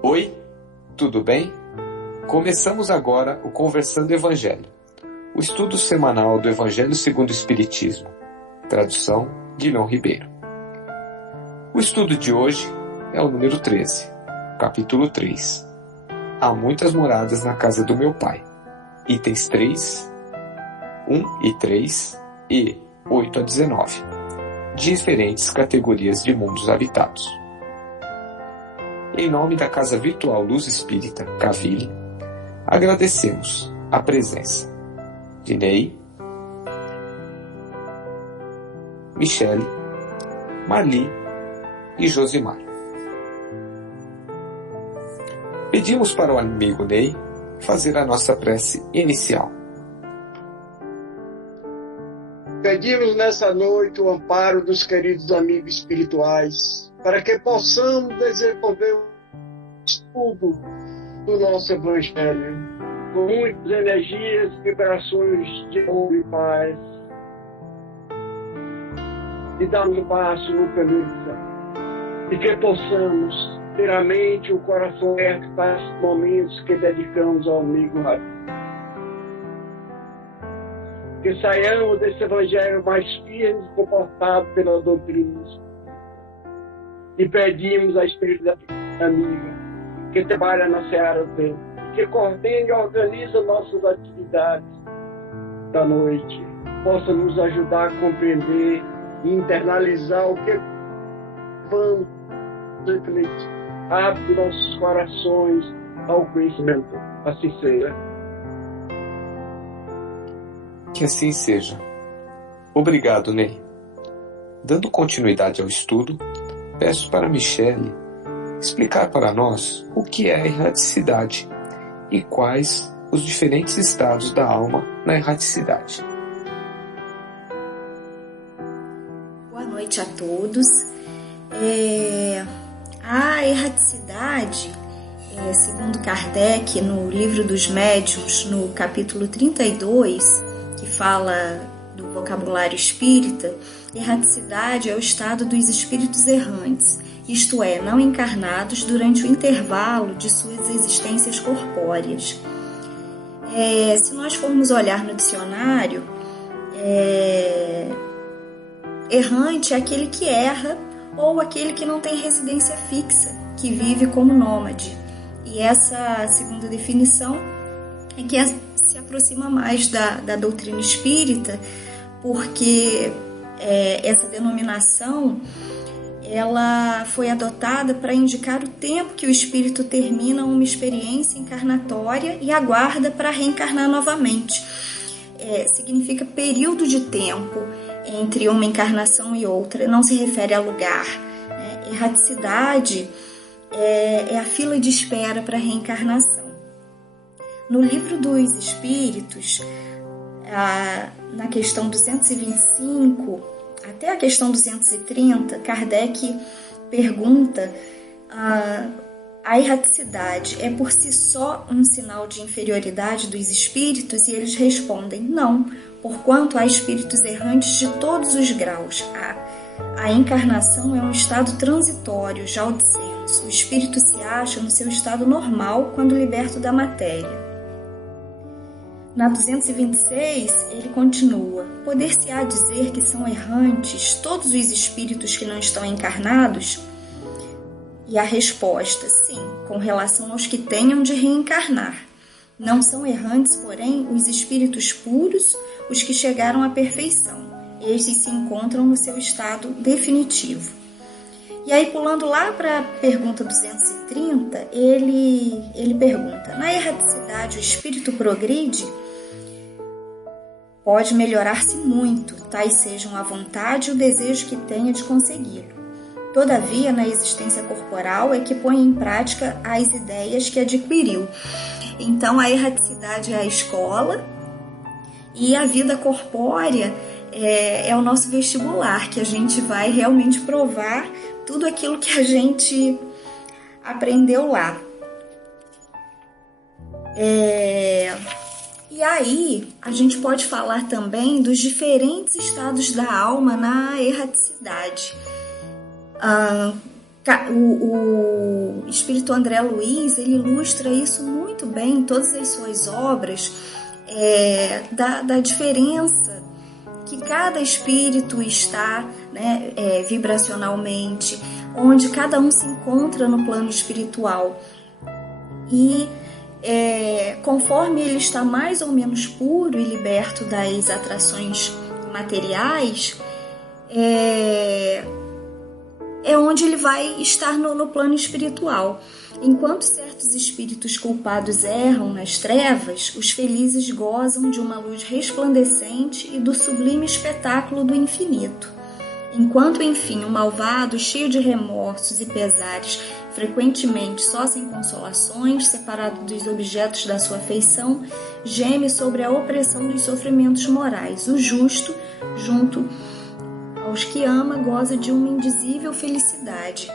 Oi, tudo bem? Começamos agora o Conversando Evangelho, o estudo semanal do Evangelho segundo o Espiritismo, tradução Guilhom Ribeiro. O estudo de hoje é o número 13, capítulo 3. Há muitas moradas na casa do meu Pai. Itens 3, 1 e 3 e 8 a 19. Diferentes categorias de mundos habitados. Em nome da Casa Virtual Luz Espírita Caville, agradecemos a presença de Ney, Michele, Marli e Josimar. Pedimos para o amigo Ney fazer a nossa prece inicial. Pedimos nessa noite o amparo dos queridos amigos espirituais, para que possamos desenvolver o estudo do nosso Evangelho, com muitas energias e vibrações de amor e paz, e dar um passo no caminho do céu. E que possamos ter a mente e o coração aberto para esses momentos que dedicamos ao amigo Rabi. Que saiamos desse Evangelho mais firmes e comportados pela doutrina. E pedimos a espiritualidade amiga que trabalha na seara do tempo, que coordene e organiza nossas atividades da noite, possa nos ajudar a compreender e internalizar o que vamos refletir. Abre nossos corações ao conhecimento. Assim seja. Que assim seja. Obrigado, Ney. Dando continuidade ao estudo, peço para Michele explicar para nós o que é a erraticidade e quais os diferentes estados da alma na erraticidade. Boa noite a todos. A erraticidade, segundo Kardec, no Livro dos Médiuns, no capítulo 32, que fala do vocabulário espírita, erraticidade é o estado dos espíritos errantes, isto é, não encarnados durante o intervalo de suas existências corpóreas. Se nós formos olhar no dicionário, errante é aquele que erra ou aquele que não tem residência fixa, que vive como nômade. E essa segunda definição é que se aproxima mais da doutrina espírita, porque essa denominação ela foi adotada para indicar o tempo que o espírito termina uma experiência encarnatória e aguarda para reencarnar novamente. Significa período de tempo entre uma encarnação e outra, não se refere a lugar. Erraticidade é a fila de espera para reencarnação. No Livro dos Espíritos, na questão 225 até a questão 230, Kardec pergunta: a erraticidade é por si só um sinal de inferioridade dos espíritos? E eles respondem: não, porquanto há espíritos errantes de todos os graus. A encarnação é um estado transitório, já o dissemos. O espírito se acha no seu estado normal quando liberto da matéria. Na 226, ele continua: poder-se-á dizer que são errantes todos os espíritos que não estão encarnados? E a resposta: sim, com relação aos que tenham de reencarnar. Não são errantes, porém, os espíritos puros, os que chegaram à perfeição. Estes se encontram no seu estado definitivo. E aí, pulando lá para a pergunta 230, ele pergunta: na erraticidade o espírito progride? Pode melhorar-se muito, tais sejam a vontade e o desejo que tenha de consegui-lo. Todavia, na existência corporal é que põe em prática as ideias que adquiriu. Então, a erraticidade é a escola e a vida corpórea é o nosso vestibular, que a gente vai realmente provar tudo aquilo que a gente aprendeu lá. E aí, a gente pode falar também dos diferentes estados da alma na erraticidade. O espírito André Luiz, ele ilustra isso muito bem em todas as suas obras, da diferença que cada espírito está, né, vibracionalmente, onde cada um se encontra no plano espiritual. E conforme ele está mais ou menos puro e liberto das atrações materiais, onde ele vai estar no plano espiritual. Enquanto certos espíritos culpados erram nas trevas, os felizes gozam de uma luz resplandecente e do sublime espetáculo do infinito. Enquanto, enfim, o malvado, cheio de remorsos e pesares, frequentemente só sem consolações, separado dos objetos da sua afeição, geme sobre a opressão dos sofrimentos morais. O justo, junto aos que ama, goza de uma indizível felicidade.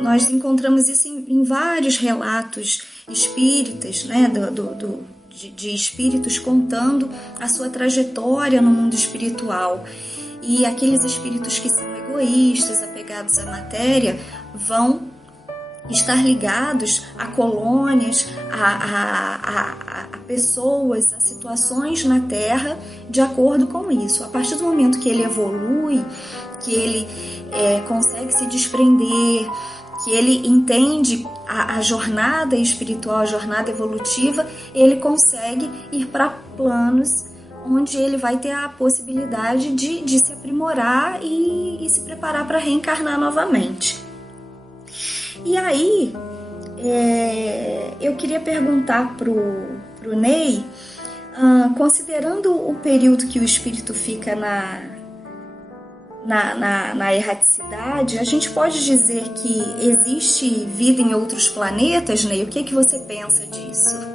Nós encontramos isso em vários relatos espíritas, né, de espíritos contando a sua trajetória no mundo espiritual. E aqueles espíritos que são egoístas, apegados à matéria, vão estar ligados a colônias, a pessoas, a situações na Terra de acordo com isso. A partir do momento que ele evolui, que ele consegue se desprender, que ele entende a jornada espiritual, a jornada evolutiva, ele consegue ir para planos onde ele vai ter a possibilidade de se aprimorar e se preparar para reencarnar novamente. E aí, eu queria perguntar pro Ney, considerando o período que o espírito fica na erraticidade, a gente pode dizer que existe vida em outros planetas, Ney? O que você pensa disso?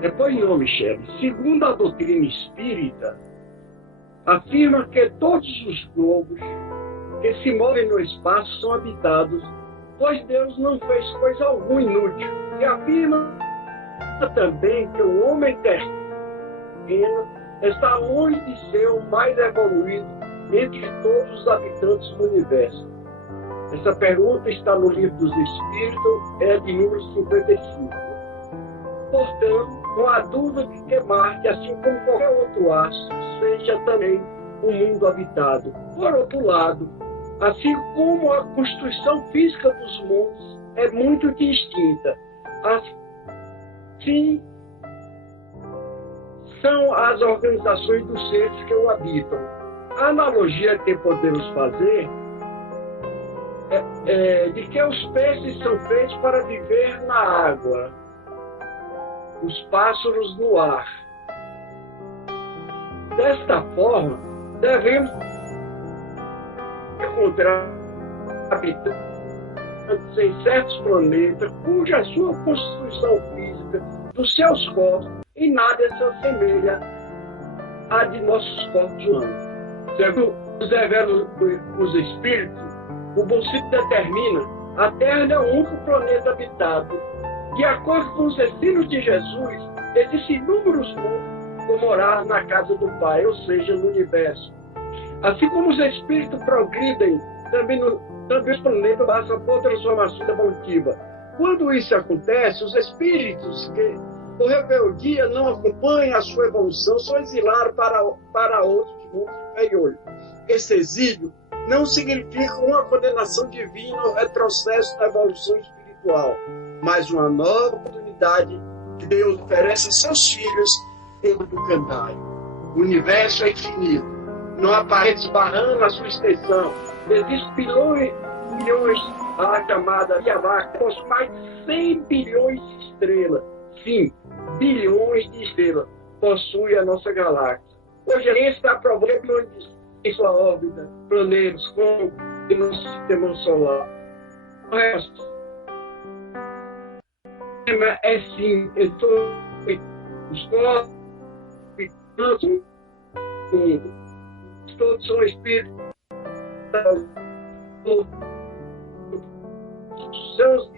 Depois não, Michele. Segundo a doutrina espírita, afirma que todos os globos que se movem no espaço são habitados, pois Deus não fez coisa alguma inútil. E afirma também que o homem terreno está longe de ser o mais evoluído entre todos os habitantes do universo. Essa pergunta está no Livro dos Espíritos, de número 55. Portanto, não há dúvida de que Marte, assim como qualquer outro astro, seja também um mundo habitado. Por outro lado, assim como a constituição física dos mundos é muito distinta, assim são as organizações dos seres que o habitam. A analogia que podemos fazer é de que os peixes são feitos para viver na água, os pássaros no ar. Desta forma, devemos encontrar habitantes em certos planetas cuja sua constituição física dos seus corpos em nada se assemelha à de nossos corpos humanos. Segundo os revelam os espíritos, o Bolsito determina a Terra é o único planeta habitado. De acordo com os ensinos de Jesus, existem inúmeros mundos por morar na casa do Pai, ou seja, no universo. Assim como os espíritos progridem, também os planetas passam por transformação evolutiva. Quando isso acontece, os espíritos que, por rebeldia, não acompanham a sua evolução, são exilados para outros mundos superiores. Esse exílio não significa uma condenação divina ou retrocesso na evolução espiritual, mas uma nova oportunidade que Deus oferece aos seus filhos dentro do cantar. O universo é infinito, não aparece barrando a sua extensão. Existem bilhões, a chamada Via Láctea, possui mais de 100 bilhões de estrelas. Sim, bilhões de estrelas possui a nossa galáxia. Hoje a ciência está provando em sua órbita, planetas como o nosso sistema solar. O resto é sim, todos são espíritos, seus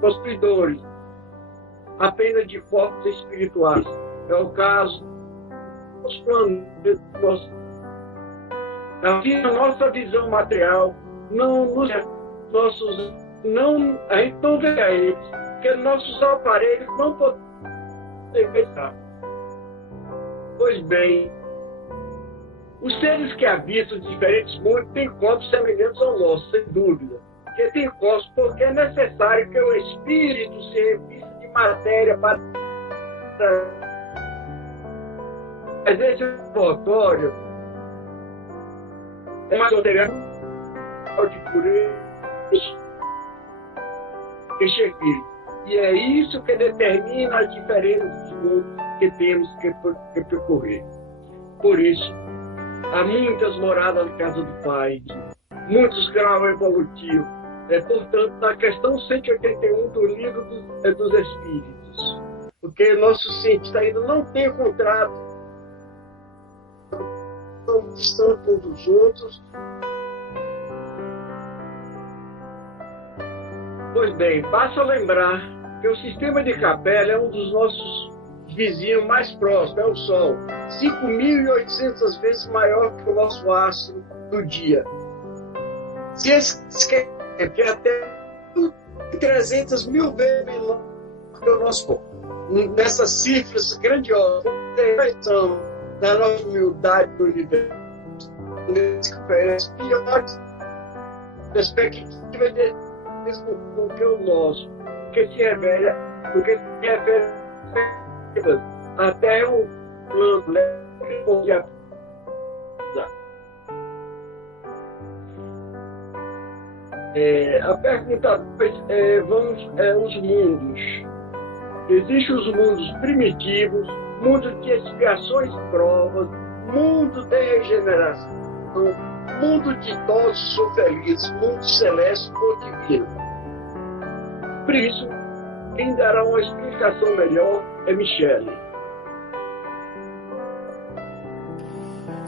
possuidores apenas de corpos espirituais. É o caso dos planetas. Aqui a nossa visão material a gente não vê a eles, porque nossos aparelhos não podem pensar. Pois bem, os seres que habitam diferentes mundos têm corpos semelhantes ao nosso, sem dúvida. Porque tem corpos porque é necessário que o espírito se revista de matéria para. Mas esse laboratório é mais material de pureza que chegue. E é isso que determina a diferença dos mundos que temos que percorrer. Por isso, há muitas moradas na casa do Pai, muitos graus evolutivos. Portanto, na questão 181 do livro dos Espíritos, porque nossos cientistas ainda não têm contrato, estão distantes uns dos outros. Pois bem, basta lembrar que o sistema de Capela é um dos nossos vizinhos mais próximos, é o Sol, 5.800 vezes maior que o nosso astro do dia. Se esquece que até 300 mil vezes menor que o nosso corpo. Nessas cifras grandiosas, da nossa humildade do universo, piores perspectivas do que o nosso, porque se revela até o plano de a pergunta os mundos. Existem os mundos primitivos, mundo de expiações e provas, mundo de regeneração, mundo de todos são felizes, mundo celeste ou divino. Por isso, quem dará uma explicação melhor é Michele.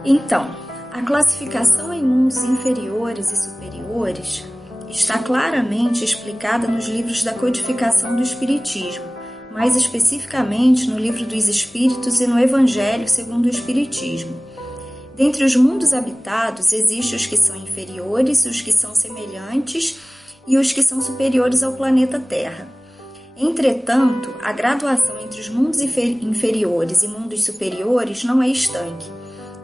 Então, a classificação em mundos inferiores e superiores está claramente explicada nos livros da codificação do Espiritismo, mais especificamente no Livro dos Espíritos e no Evangelho segundo o Espiritismo. Dentre os mundos habitados, existem os que são inferiores, os que são semelhantes e os que são superiores ao planeta Terra. Entretanto, a graduação entre os mundos inferiores e mundos superiores não é estanque.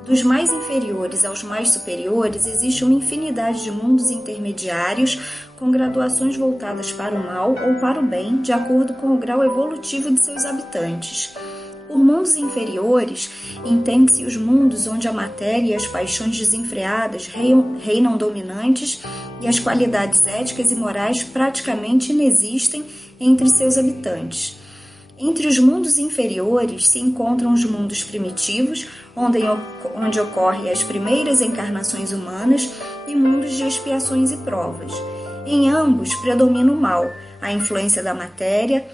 Dos mais inferiores aos mais superiores, existe uma infinidade de mundos intermediários com graduações voltadas para o mal ou para o bem, de acordo com o grau evolutivo de seus habitantes. Por mundos inferiores, entende-se os mundos onde a matéria e as paixões desenfreadas reinam dominantes e as qualidades éticas e morais praticamente inexistem entre seus habitantes. Entre os mundos inferiores se encontram os mundos primitivos, onde ocorrem as primeiras encarnações humanas, e mundos de expiações e provas. Em ambos predomina o mal, a influência da matéria,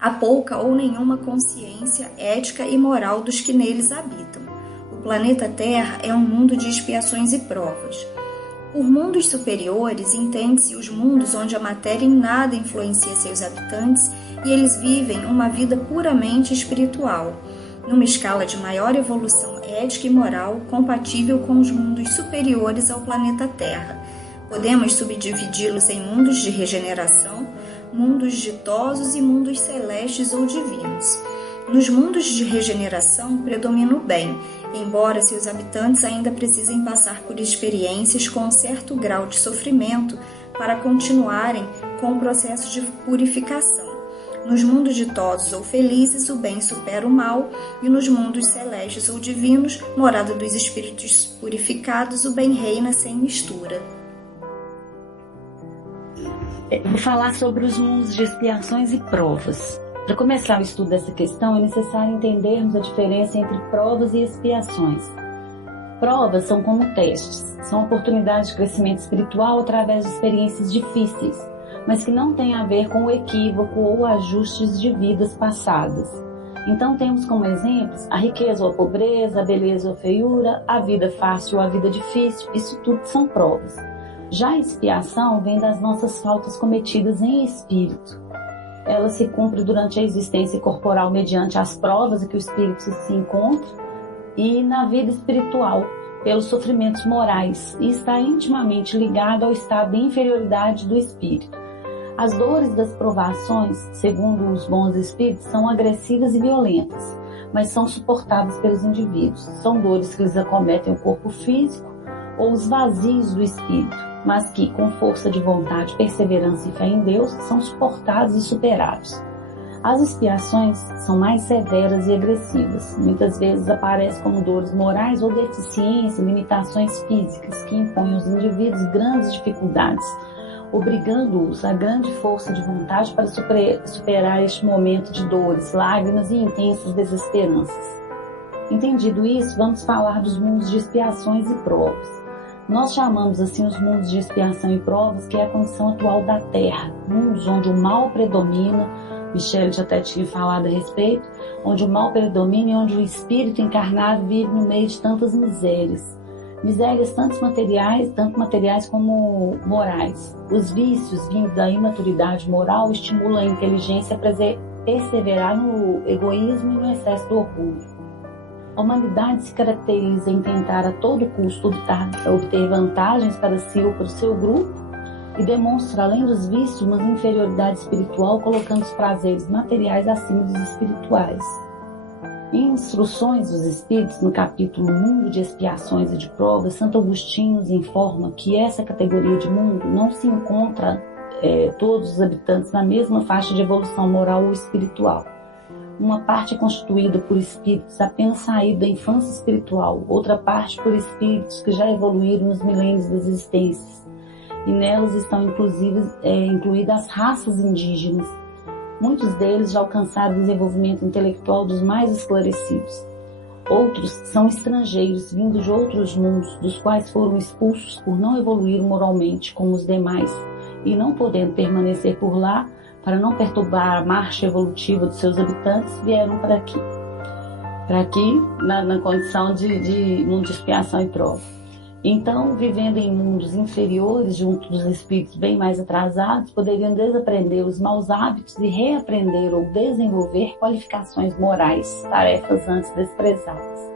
a pouca ou nenhuma consciência ética e moral dos que neles habitam. O planeta Terra é um mundo de expiações e provas. Por mundos superiores, entende-se os mundos onde a matéria em nada influencia seus habitantes e eles vivem uma vida puramente espiritual, numa escala de maior evolução ética e moral compatível com os mundos superiores ao planeta Terra. Podemos subdividi-los em mundos de regeneração, mundos ditosos e mundos celestes ou divinos. Nos mundos de regeneração predomina o bem, embora seus habitantes ainda precisem passar por experiências com um certo grau de sofrimento para continuarem com o processo de purificação. Nos mundos ditosos ou felizes, o bem supera o mal, e nos mundos celestes ou divinos, morada dos espíritos purificados, o bem reina sem mistura. Vou falar sobre os mundos de expiações e provas. Para começar o estudo dessa questão, é necessário entendermos a diferença entre provas e expiações. Provas são como testes, são oportunidades de crescimento espiritual através de experiências difíceis, mas que não têm a ver com o equívoco ou ajustes de vidas passadas. Então temos como exemplos a riqueza ou a pobreza, a beleza ou a feiura, a vida fácil ou a vida difícil, isso tudo são provas. Já a expiação vem das nossas faltas cometidas em espírito. Ela se cumpre durante a existência corporal mediante as provas em que o espírito se encontra e na vida espiritual, pelos sofrimentos morais, e está intimamente ligada ao estado de inferioridade do espírito. As dores das provações, segundo os bons espíritos, são agressivas e violentas, mas são suportadas pelos indivíduos. São dores que lhes acometem o corpo físico ou os vazios do espírito, mas que, com força de vontade, perseverança e fé em Deus, são suportados e superados. As expiações são mais severas e agressivas. Muitas vezes aparecem como dores morais ou deficiência, limitações físicas que impõem aos indivíduos grandes dificuldades, obrigando-os a grande força de vontade para superar este momento de dores, lágrimas e intensas desesperanças. Entendido isso, vamos falar dos mundos de expiações e provas. Nós chamamos assim os mundos de expiação e provas, que é a condição atual da Terra, mundos onde o mal predomina. Michele já até tinha falado a respeito, onde o mal predomina e onde o espírito encarnado vive no meio de tantas misérias. Misérias tanto materiais como morais. Os vícios vindos da imaturidade moral estimulam a inteligência a perseverar no egoísmo e no excesso do orgulho. A humanidade se caracteriza em tentar a todo custo obter vantagens para si ou para o seu grupo e demonstra, além dos vícios, uma inferioridade espiritual, colocando os prazeres materiais acima dos espirituais. Em Instruções dos Espíritos, no capítulo Mundo de Expiações e de Provas, Santo Agostinho nos informa que essa categoria de mundo não se encontra todos os habitantes na mesma faixa de evolução moral ou espiritual. Uma parte é constituída por espíritos apenas saídos da infância espiritual, outra parte por espíritos que já evoluíram nos milênios das existências, e nelas estão incluídas as raças indígenas. Muitos deles já alcançaram o desenvolvimento intelectual dos mais esclarecidos. Outros são estrangeiros, vindos de outros mundos, dos quais foram expulsos por não evoluir moralmente como os demais, e não podendo permanecer por lá, para não perturbar a marcha evolutiva dos seus habitantes, vieram para aqui. Na condição de mundo de expiação e prova. Então, vivendo em mundos inferiores, junto dos espíritos bem mais atrasados, poderiam desaprender os maus hábitos e reaprender ou desenvolver qualificações morais, tarefas antes desprezadas.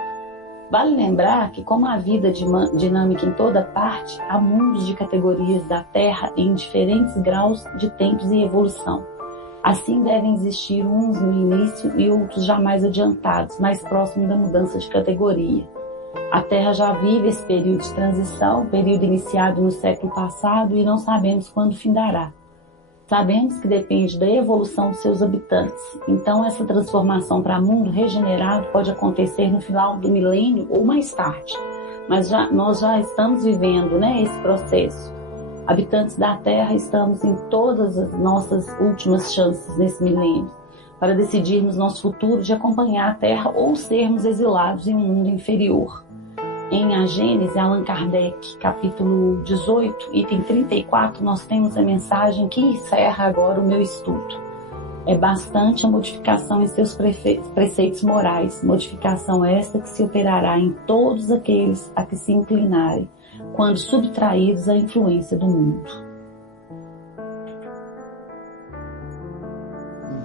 Vale lembrar que, como a vida dinâmica em toda parte, há mundos de categorias da Terra em diferentes graus de tempos e evolução. Assim devem existir uns no início e outros já mais adiantados, mais próximos da mudança de categoria. A Terra já vive esse período de transição, período iniciado no século passado, e não sabemos quando findará. Sabemos que depende da evolução dos seus habitantes. Então, essa transformação para mundo regenerado pode acontecer no final do milênio ou mais tarde. Mas nós já estamos vivendo, esse processo. Habitantes da Terra, estamos em todas as nossas últimas chances nesse milênio, para decidirmos nosso futuro de acompanhar a Terra ou sermos exilados em um mundo inferior. Em A Gênese, Allan Kardec, capítulo 18, item 34, nós temos a mensagem que encerra agora o meu estudo. É bastante a modificação em seus preceitos morais, modificação esta que se operará em todos aqueles a que se inclinarem, quando subtraídos à influência do mundo.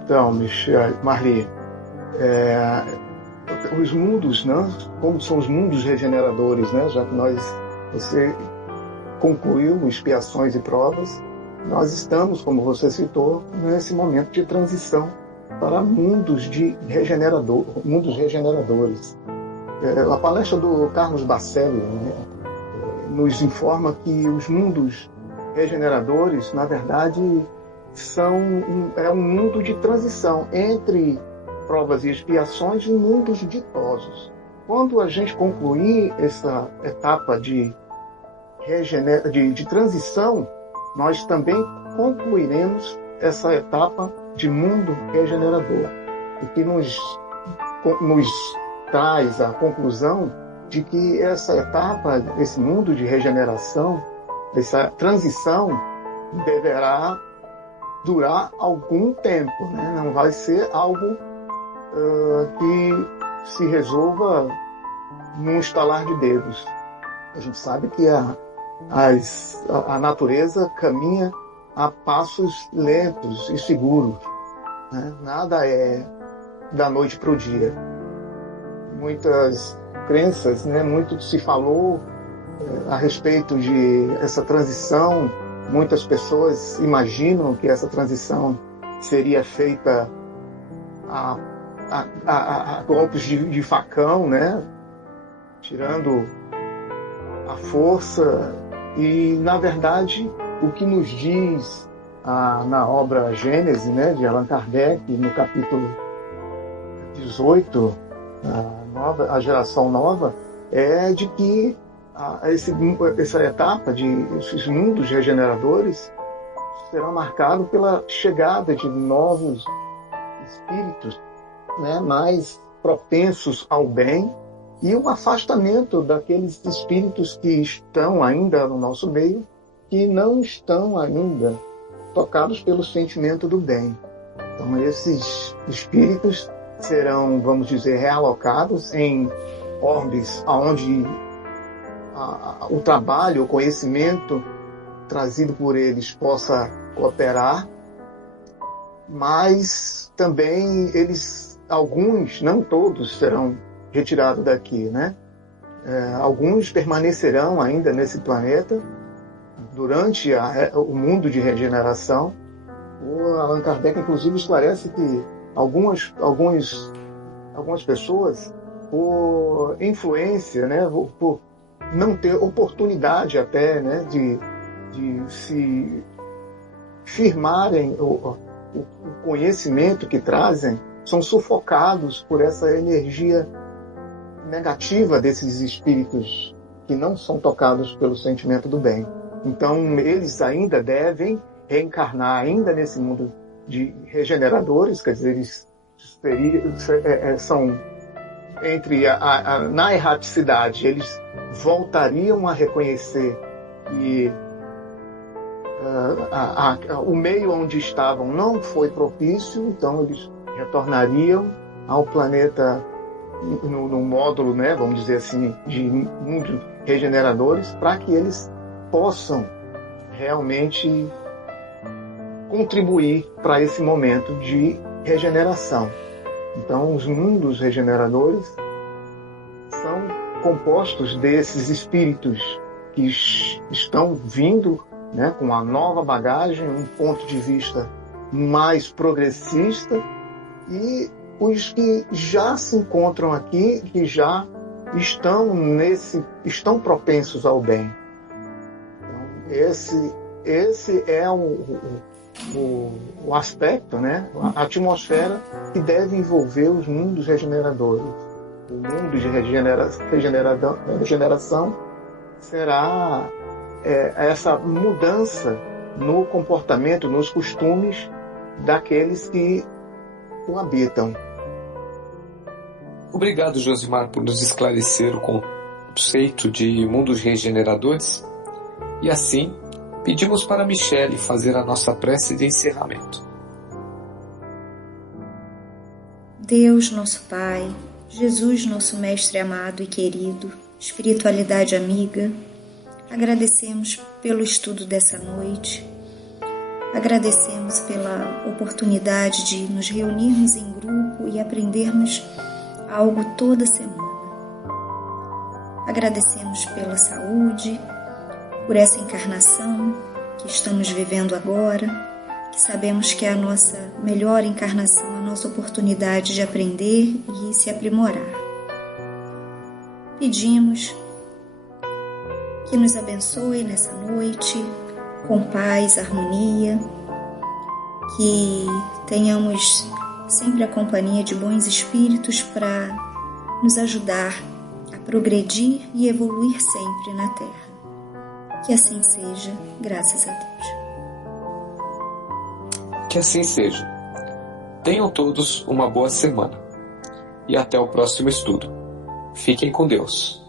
Então, Marli, os mundos, como são os mundos regeneradores, já que você concluiu expiações e provas, nós estamos, como você citou, nesse momento de transição para mundos regeneradores. A palestra do Carlos Bacelli nos informa que os mundos regeneradores, na verdade, é um mundo de transição entre provas e expiações em mundos ditosos. Quando a gente concluir essa etapa de transição, nós também concluiremos essa etapa de mundo regenerador, o que nos traz a conclusão de que essa etapa, esse mundo de regeneração, essa transição deverá durar algum tempo, né? Não vai ser algo que se resolva num estalar de dedos. A gente sabe que a natureza caminha a passos lentos e seguros, né? Nada é da noite para o dia. Muitas crenças, né? Muito se falou a respeito de essa transição. Muitas pessoas imaginam que essa transição seria feita a golpes de facão, né? Tirando a força. E, na verdade, o que nos diz na obra Gênese, né, de Allan Kardec, no capítulo 18, a geração nova, é de que essa etapa esses mundos regeneradores será marcado pela chegada de novos espíritos, né, mais propensos ao bem, e o afastamento daqueles espíritos que estão ainda no nosso meio, que não estão ainda tocados pelo sentimento do bem. Então esses espíritos serão, vamos dizer, realocados em orbes onde o trabalho, o conhecimento trazido por eles possa cooperar, mas também alguns, não todos, serão retirados daqui, né? Alguns permanecerão ainda nesse planeta durante o mundo de regeneração. O Allan Kardec, inclusive, esclarece que algumas pessoas, por influência, né, por não ter oportunidade até, né, de se firmarem o conhecimento que trazem, são sufocados por essa energia negativa desses espíritos que não são tocados pelo sentimento do bem. Então, eles ainda devem reencarnar ainda nesse mundo de regeneradores, quer dizer, eles são na erraticidade, eles voltariam a reconhecer que o meio onde estavam não foi propício, então eles retornariam ao planeta no módulo, né, vamos dizer assim, de mundos regeneradores, para que eles possam realmente contribuir para esse momento de regeneração. Então, os mundos regeneradores são compostos desses espíritos que estão vindo, né, com uma nova bagagem, um ponto de vista mais progressista, e os que já se encontram aqui, que já estão propensos ao bem. Então, esse é o aspecto, né, a atmosfera que deve envolver os mundos regeneradores. O mundo de regeneração será essa mudança no comportamento, nos costumes daqueles que o habitam. Obrigado, Josimar, por nos esclarecer o conceito de mundos regeneradores. E assim, pedimos para Michele fazer a nossa prece de encerramento. Deus, nosso Pai, Jesus, nosso Mestre amado e querido, espiritualidade amiga, agradecemos pelo estudo dessa noite, agradecemos pela oportunidade de nos reunirmos em grupo e aprendermos algo toda semana. Agradecemos pela saúde, por essa encarnação que estamos vivendo agora, que sabemos que é a nossa melhor encarnação, a nossa oportunidade de aprender e se aprimorar. Pedimos que nos abençoe nessa noite, com paz, harmonia, que tenhamos sempre a companhia de bons espíritos para nos ajudar a progredir e evoluir sempre na Terra. Que assim seja, graças a Deus. Que assim seja. Tenham todos uma boa semana. E até o próximo estudo. Fiquem com Deus.